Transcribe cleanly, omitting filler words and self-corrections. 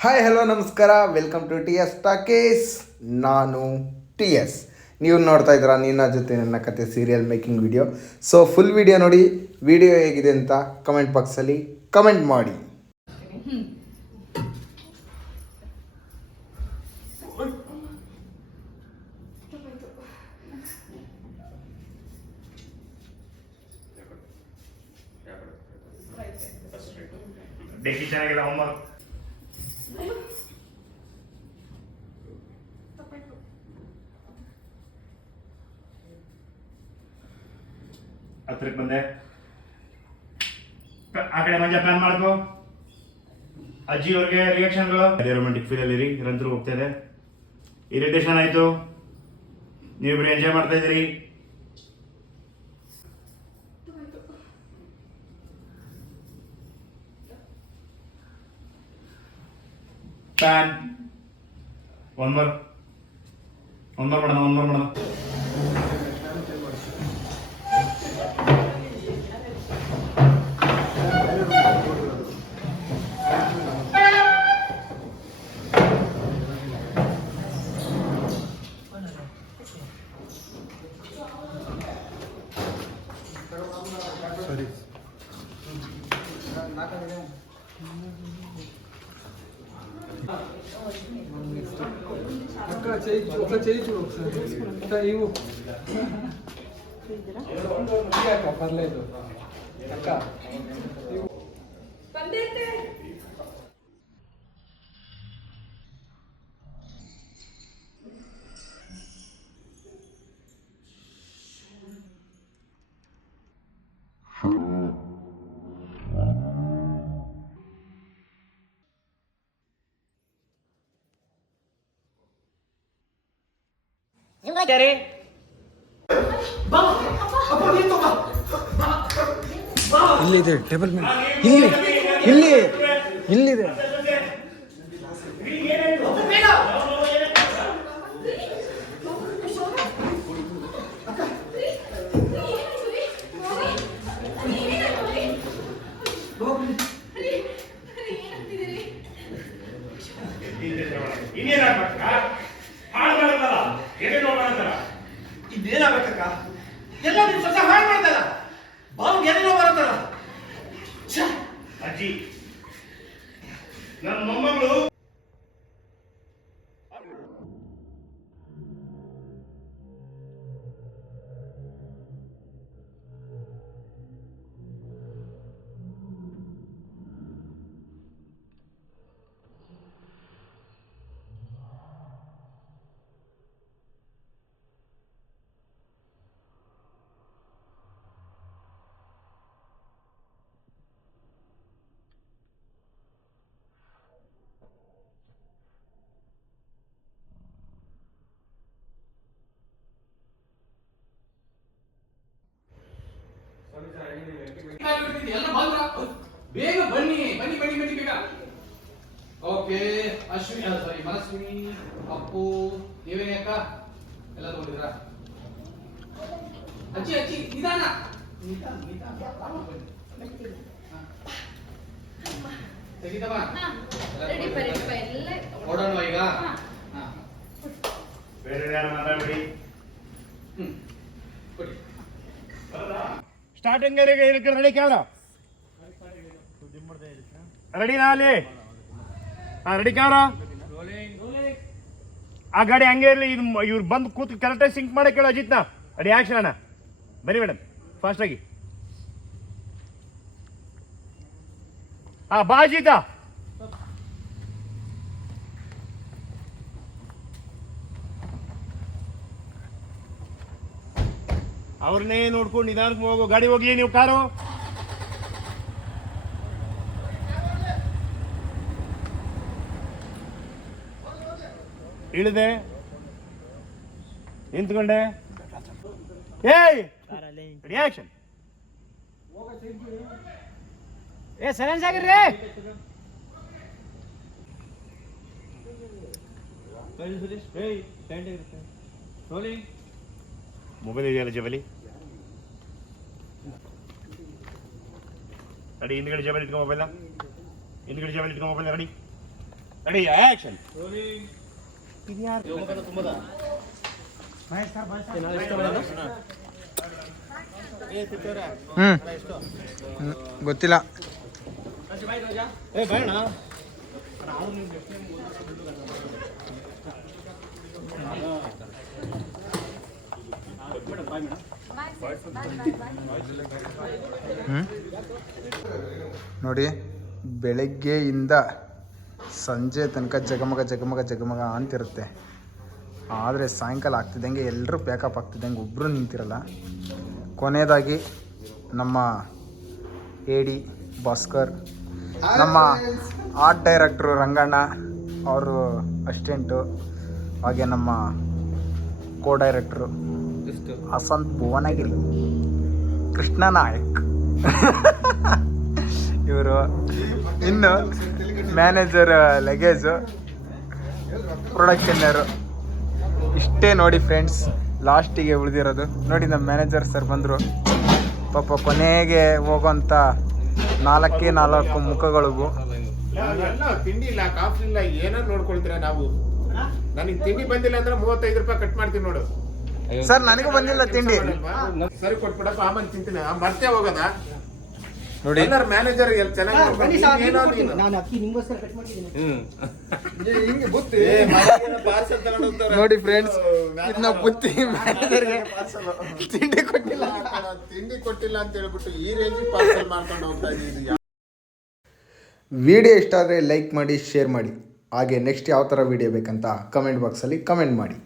Hi hello ನಮಸ್ಕಾರ, welcome to T S talkies. ನಾನು T S. ನೀವು ನೋಡ್ತಾ ಇದ್ದೀರಾ Ninna Jothe Nanna Kathe serial making video. So full video ನೋಡಿ, ವಿಡಿಯೋ ಹೇಗಿದೆ ಅಂತ ಕಮೆಂಟ್ ಬಾಕ್ಸಲ್ಲಿ ಕಮೆಂಟ್ ಮಾಡಿ. ಡೆಕ್ಕಿ ಚೆನ್ನಾಗಿಲ್ಲ ಹೋಮ್ವರ್ಕ್. ಹತ್ರಕ್ಕೆ ಬಂದೆ. ಆ ಕಡೆ ಮಂಜ ಪ್ಲಾನ್ ಮಾಡ್ಕೋ. ಅಜ್ಜಿ ಅವ್ರಿಗೆ ರಿಯಾಕ್ಷನ್ಗಳು ಅದೇ ರೊಮ್ಯಾಂಟಿಕ್ ಫೀಲ್ ಅಲ್ಲಿ ನಿರಂತರ ಹೋಗ್ತಾ ಇದೆ. ಇರಿಟೇಷನ್ ಆಯ್ತು, ನೀವಿಬ್ರು ಎಂಜಾಯ್ ಮಾಡ್ತಾ ಇದ್ದೀರಿ. ಪ್ಯಾನ್ ಒನ್ ಮೋರ್ ಮಾಡೋಣ. అక్క చేయి చూడు ఒకసారి ఇవ్వు అక్క పర్లేదు అక్క ಇಲ್ಲಿದೆ ಟೇಬಲ್ ಮೇಲೆ, ಇಲ್ಲಿದೆ. ಇದೇನಾಗಬೇಕಕ್ಕ? ಎಲ್ಲ ನಿಮ್ ಸೊಸೆ ಹಾಳು ಮಾಡ್ತಾರ. ಬಾವಿಗೆ ಏನೇನೋ ಬರುತ್ತಲ್ಲ. ಅಜ್ಜಿ ನನ್ನ ಮೊಮ್ಮಗಳು ಎಲ್ಲ ಬಂದ್ರ ಬೇಗ ಬನ್ನಿ ಬೇಗ. ಓಕೆ, ಅಶ್ವಿನಿ ಸಾರಿ ಮನಸ್ವಿನಿ, ಅಪ್ಪು, ನೀವೇನೇ ಅಕ್ಕ ಎಲ್ಲ ತಗೊಂಡಿದ್ರಾ? ಅಜ್ಜಿ ನಿಧಾನ. ತೆಗಿತಮ್ಮ ಓಡೋಣ ಈಗ. ಬೇರೆ ಯಾರು ಮಾತಾಡ್ಬಿಡಿ. ಸ್ಟಾರ್ಟಿಂಗ್ ರೆಡಿ ಕ್ಯಾಮ್ರಾ ರೆಡಿ ನಾ ಅಲ್ಲಿ ರೆಡಿ ಕ್ಯಾಮ್ರಾ. ಆ ಗಾಡಿ ಹಂಗೆ ಇರಲಿ. ಇದು ಇವ್ರು ಬಂದು ಕೂತು ಕರೆಕ್ಟಾಗಿ ಸಿಂಕ್ ಮಾಡಕ್ಕೆ ಕೇಳೋ ಅಜಿತ್ನ. ರೆಡಿ ಆಕ್ಷನ್ ಅಣ್ಣ, ಬನ್ನಿ ಮೇಡಮ್ ಫಾಸ್ಟಾಗಿ. ಬಾ ಅಜಿತ. ಅವ್ರನ್ನೇ ನೋಡ್ಕೊಂಡು ನಿಧಾನಕ್ಕೆ ಹೋಗೋ. ಗಾಡಿ ಹೋಗಿ ನೀವು ಕಾರು ಇಳಿದೆ ನಿಂತ್ಕೊಂಡೆ. ಏಯ್ ರಿಯಾಕ್ಷನ್. ಸೈಲೆನ್ಸ್ ಆಗಿರ್ರಿ. ಮೊಬೈಲ್ ಇದೆಯಲ್ಲ ಜಬಲಿ. ರೆಡಿ, ಹಿಂದ್ಗಡೆ ಜಬಲ್ ಇಟ್ಕೊ ಮೊಬೈಲ್ ರೆಡಿ. Ready action. ಗೊತ್ತಿಲ್ಲ. ನೋಡಿ, ಬೆಳಗ್ಗೆಯಿಂದ ಸಂಜೆ ತನಕ ಜಗಮಗ ಜಗಮಗ ಜಗಮಗ ಅಂತಿರುತ್ತೆ. ಆದರೆ ಸಾಯಂಕಾಲ ಆಗ್ತಿದ್ದಂಗೆ ಎಲ್ಲರೂ ಪ್ಯಾಕಪ್ ಆಗ್ತಿದ್ದಂಗೆ ಒಬ್ಬರು ನಿಂತಿರಲ್ಲ. ಕೊನೆಯದಾಗಿ ನಮ್ಮ ಎ ಡಿ ಭಾಸ್ಕರ್, ನಮ್ಮ ಆರ್ಟ್ ಡೈರೆಕ್ಟ್ರು ರಂಗಣ್ಣ, ಅವರು ಅಸಿಸ್ಟೆಂಟು, ಹಾಗೆ ನಮ್ಮ ಕೋ ಡೈರೆಕ್ಟ್ರು ಹಸಂತ್ ಭುವನಗಿರಿ, ಕೃಷ್ಣ ನಾಯಕ್ ಇವರು, ಇನ್ನು ಮ್ಯಾನೇಜರ್ ಲಗೇಜು, ಪ್ರೊಡಕ್ಷನ್ನರು. ಇಷ್ಟೇ ನೋಡಿ ಫ್ರೆಂಡ್ಸ್, ಲಾಸ್ಟಿಗೆ ಉಳಿದಿರೋದು. ನೋಡಿ ನಮ್ಮ ಮ್ಯಾನೇಜರ್ ಸರ್ ಬಂದರು. ಪಾಪ ಕೊನೆಗೆ ಹೋಗೋಂಥ 4 ಮುಖಗಳಿಗೂ. ತಿಂಡಿ ಇಲ್ಲ, ಕಾಫಿ ಇಲ್ಲ, ಏನೋ ನೋಡ್ಕೊಳ್ತೀರಾ ನಾವು. ನನಗೆ ತಿಂಡಿ ಬಂದಿಲ್ಲ ಅಂದ್ರೆ 35 ರೂಪಾಯಿ ಕಟ್ ಮಾಡ್ತೀನಿ ನೋಡು. ಸರ್ ನನಗೂ ಬಂದಿಲ್ಲ ತಿಂಡಿ. ಸರಿ ಕೊಟ್ಬಿಡಪ್ಪ, ಆಮೇಲೆ ತಿಂತೀನಿ. ಮತ್ತೆ ಹೋಗೋದ ನೋಡಿ ಎಲ್ಲರ ಮ್ಯಾನೇಜರ್ ಚೆನ್ನಾಗಿ ನೋಡಿ ಫ್ರೆಂಡ್ಸ್, ಇದನ್ನ ಬುತ್ತಿ ಮ್ಯಾನೇಜರ್ಗೆ ತಿಂಡಿ ಕೊಟ್ಟಿಲ್ಲ. ತಿಂಡಿ ಕೊಟ್ಟಿಲ್ಲ ಅಂತ ಹೇಳ್ಬಿಟ್ಟು ಈ ರೇಂಜ್ ಪಾರ್ಸಲ್ ಮಾಡ್ಕೊಂಡು ಹೋಗ್ತಾ ಇದ್ದೀವಿ. ವಿಡಿಯೋ ಇಷ್ಟ ಆದರೆ ಲೈಕ್ ಮಾಡಿ, ಶೇರ್ ಮಾಡಿ. ಹಾಗೆ ನೆಕ್ಸ್ಟ್ ಯಾವ ಥರ ವಿಡಿಯೋ ಬೇಕಂತ ಕಮೆಂಟ್ ಬಾಕ್ಸಲ್ಲಿ ಕಮೆಂಟ್ ಮಾಡಿ.